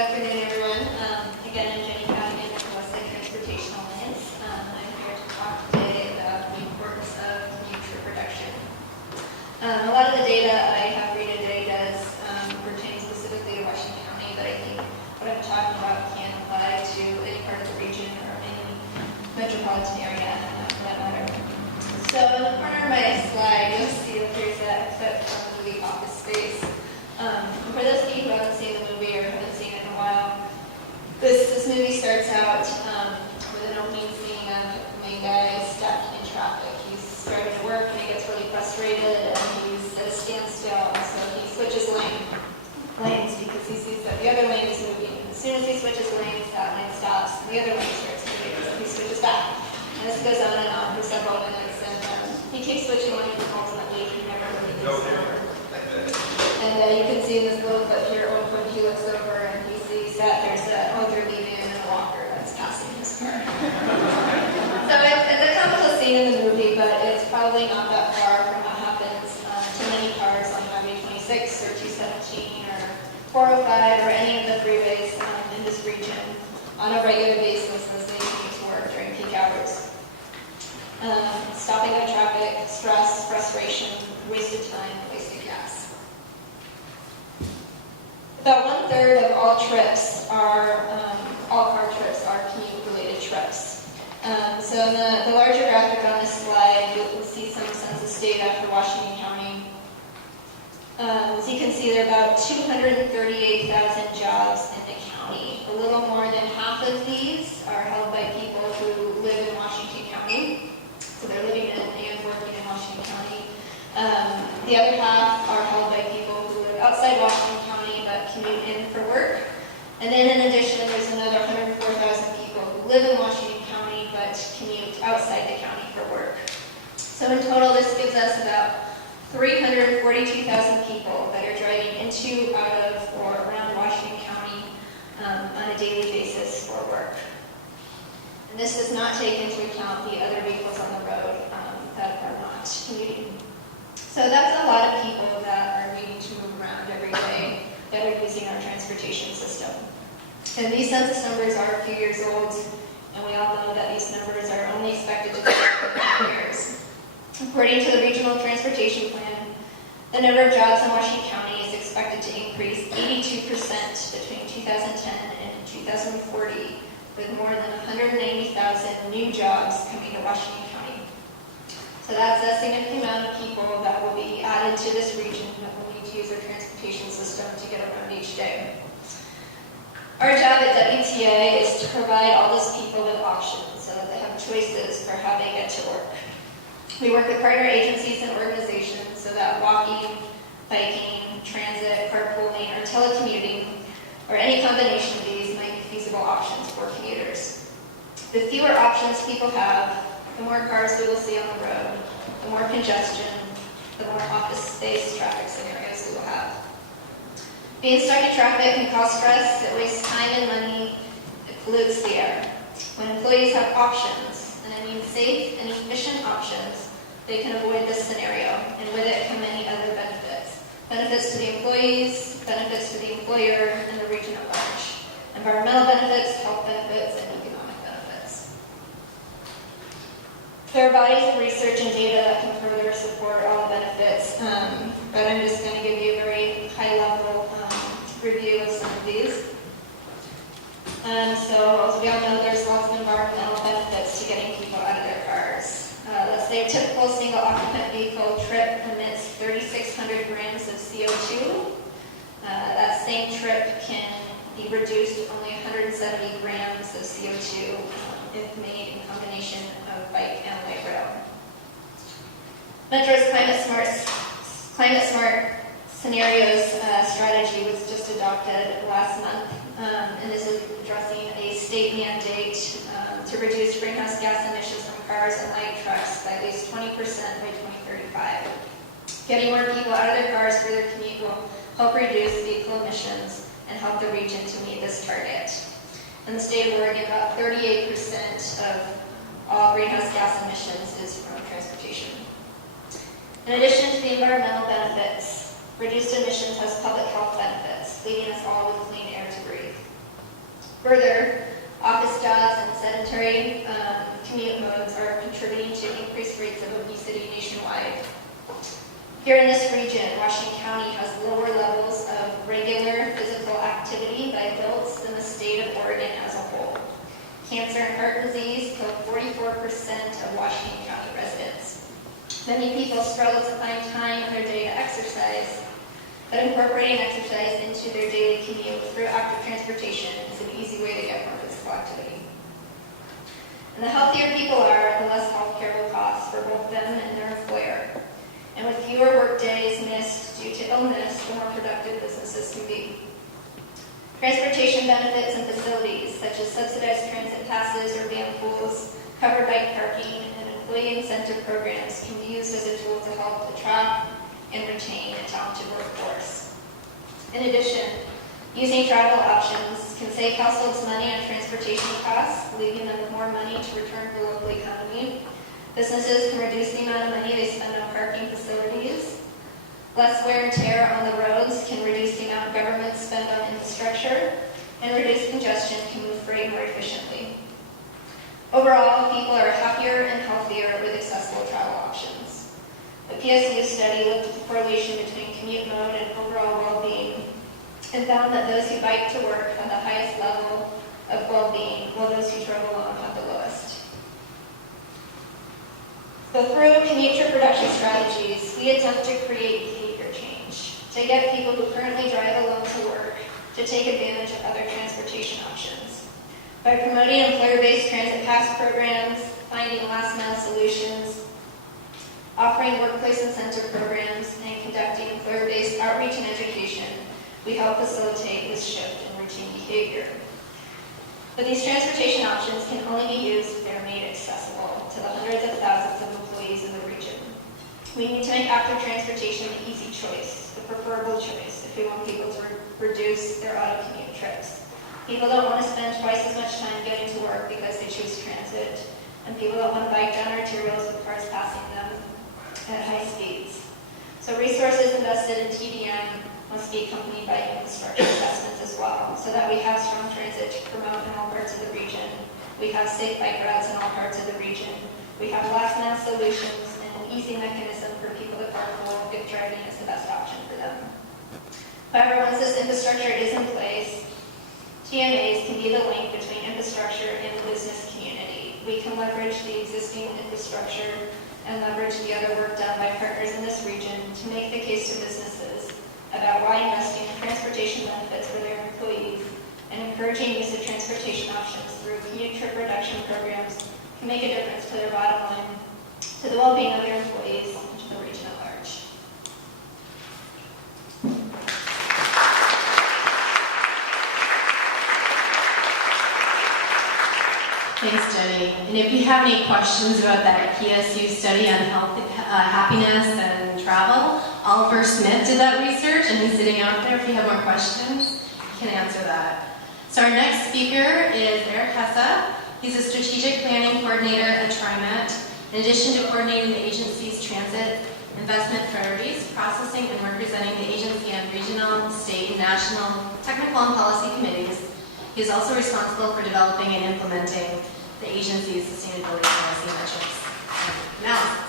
afternoon, everyone. Again, I'm Jenny Cadigan with Westside Transportation Alliance. I'm here to talk today about the importance of future production. A lot of the data I have for you today does pertain specifically to Washington County, but I think what I'm talking about can apply to any part of the region or any metropolitan area for that matter. So in the corner of my slide, you'll see that there's a clip from the movie Office Space. For those of you who haven't seen the movie or haven't seen it in a while, this movie starts out with an opening scene of the main guy stuck in traffic. He's starting to work and he gets really frustrated and he's at a standstill, and so he switches lanes because he sees that the other lane is moving. As soon as he switches lanes, that lane stops and the other lane starts moving, so he switches back. And this goes on and on for several minutes, and he keeps switching lanes and ultimately he never really gets over. And you can see in this little clip here, at one point he looks over and he sees that there's they're leaving in a walker that's passing his car. So it's a comical scene in the movie, but it's probably not that far from what happens to many cars on Highway 26 or 217 or 405 or any of the freeways in this region on a regular basis as they need to work during peak hours. Stopping the traffic, stress, frustration, wasted time, wasted gas. About 1/3 of all trips are, all car trips are commute-related trips. So in the larger graphic on this slide, you'll see some census data for Washington County. As you can see, there are about 238,000 jobs in the county. A little more than half of these are held by people who live in Washington County. So they're living in and working in Washington County. The other half are held by people who live outside Washington County but commute in for work. And then in addition, there's another 104,000 people who live in Washington County but commute outside the county for work. So in total, this gives us about 342,000 people that are driving into, out of, or around Washington County on a daily basis for work. And this does not take into account the other vehicles on the road that are not commuting. So that's a lot of people that are needing to move around every day that are using our transportation system. And these census numbers are a few years old, and we all know that these numbers are only expected to go up for 5 years. According to the Regional Transportation Plan, the number of jobs in Washington County is expected to increase 82% between 2010 and 2040, with more than 190,000 new jobs coming to Washington County. So that's a significant amount of people that will be added to this region that will need to use our transportation system to get around each day. Our job at WTA is to provide all those people with options so that they have choices for how they get to work. We work with partner agencies and organizations so that walking, biking, transit, carpooling, or telecommuting, or any combination of these might be feasible options for commuters. The fewer options people have, the more cars we will see on the road, the more congestion, the more office space traffic scenarios we will have. Being stuck in traffic can cause stress, it wastes time and money, it pollutes the air. When employees have options, and I mean safe and efficient options, they can avoid this scenario, and with it come many other benefits. Benefits to the employees, benefits to the employer, and the region at large. Environmental benefits, health benefits, and economic benefits. There are bodies of research and data that can further support all the benefits, but I'm just going to give you a very high-level review of some of these. So, as we all know, there's lots of environmental benefits to getting people out of their cars. Let's say a typical single-occupant vehicle trip emits 3,600 grams of CO2. That same trip can be reduced to only 170 grams of CO2 if made in combination of bike and light rail. Metro's climate smart scenarios strategy was just adopted last month, and this is addressing a state mandate to reduce greenhouse gas emissions from cars and light trucks by at least 20% by 2035. Getting more people out of their cars for their commute will help reduce vehicle emissions and help the region to meet this target. In the state of Oregon, about 38% of all greenhouse gas emissions is from transportation. In addition to the environmental benefits, reduced emissions has public health benefits, leaving us all with clean air to breathe. Further, office jobs and sedentary commute modes are contributing to increased rates of obesity nationwide. Here in this region, Washington County has lower levels of regular physical activity by adults than the state of Oregon as a whole. Cancer and heart disease kill 44% of Washington County residents. Many people struggle to find time in their day to exercise, but incorporating exercise into their daily commute through active transportation is an easy way to get more physical activity. And the healthier people are, the less health care will cost for both them and their employer. And with fewer work days missed due to illness, the more productive businesses can be. Transportation benefits and facilities, such as subsidized transit passes or van pools, covered bike parking, and employee incentive programs can be used as a tool to help attract and retain a talented workforce. In addition, using travel options can save households money on transportation costs, leaving them with more money to return to the local economy. Businesses can reduce the amount of money they spend on parking facilities. Less wear and tear on the roads can reduce the amount governments spend on infrastructure, and reduced congestion can move freight more efficiently. Overall, people are happier and healthier with accessible travel options. The PSU study looked at the correlation between commute mode and overall well-being and found that those who bike to work had the highest level of well-being, while those who drove alone had the lowest. So through commute trip reduction strategies, we attempt to create behavior change, to get people who currently drive alone to work to take advantage of other transportation options. By promoting employer-based transit pass programs, finding last-mile solutions, offering workplace incentive programs, and conducting employer-based outreach and education, we help facilitate this shift in routine behavior. But these transportation options can only be used if they're made accessible to the hundreds of thousands of employees in the region. We need to make active transportation the easy choice, the preferable choice, if we want people to reduce their auto commute trips. People don't want to spend twice as much time getting to work because they choose transit, and people don't want to bike down arterials with cars passing them at high speeds. So resources invested in TDM must be accompanied by infrastructure investments as well, so that we have strong transit to promote in all parts of the region. We have safe bike routes in all parts of the region. We have last-mile solutions and an easy mechanism for people to carpool if driving is the best option for them. However, once this infrastructure is in place, TMAs can be the link between infrastructure and the business community. We can leverage the existing infrastructure and leverage the other work done by partners in this region to make the case to businesses about why investing in transportation benefits for their employees and encouraging use of transportation options through commute trip reduction programs can make a difference to their bottom line, to the well-being of their employees, and to the region at large. Thanks, Jenny. And if you have any questions about that PSU study on health, happiness and travel, Oliver Smith did that research, and he's sitting out there. If you have more questions, he can answer that. So our next speaker is Eric Hessa. He's a strategic planning coordinator at TriMet. In addition to coordinating the agency's transit investment priorities, processing and representing the agency on regional, state, and national technical and policy committees, he is also responsible for developing and implementing the agency's sustainability policy metrics. Now,